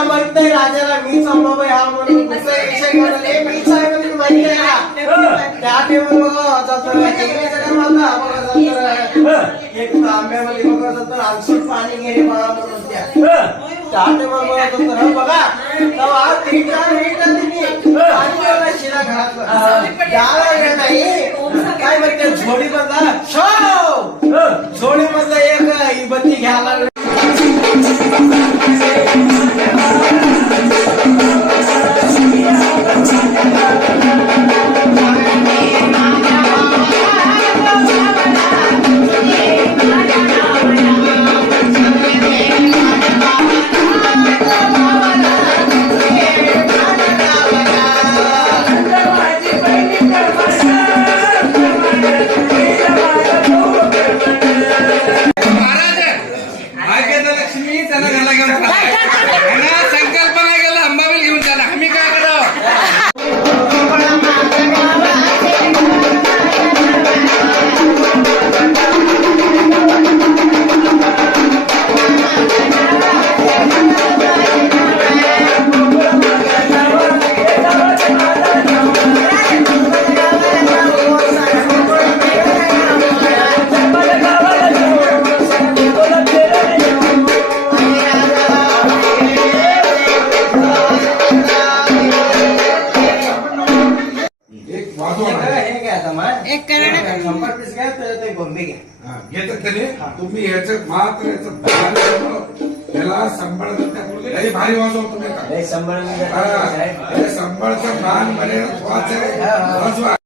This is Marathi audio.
मला माहित नाही राजाला मी चाललो ह्या म्हणून दुसरा विषय म्हणाले मी साहेब मी माहिती आहे ना त्या टेबल बघा जातो माता बघा जातो एक तांब्यामध्ये बघा जातो आमसूट पाणी घेणे मला म्हणून त्या टेबल बघा जातो बघा तेव्हा आणि शिरा घरात नाही काय म्हणते झोडी मधला झोडी मधला एक बत्ती घ्यायला संकल्पना गेला अंबाबाई घेऊन जाणार आम्ही काय तुम्ही याच्यात मात्र याला सांभाळत भारी वाजव तुम्ही सांभाळचं मान म्हणे वाजवा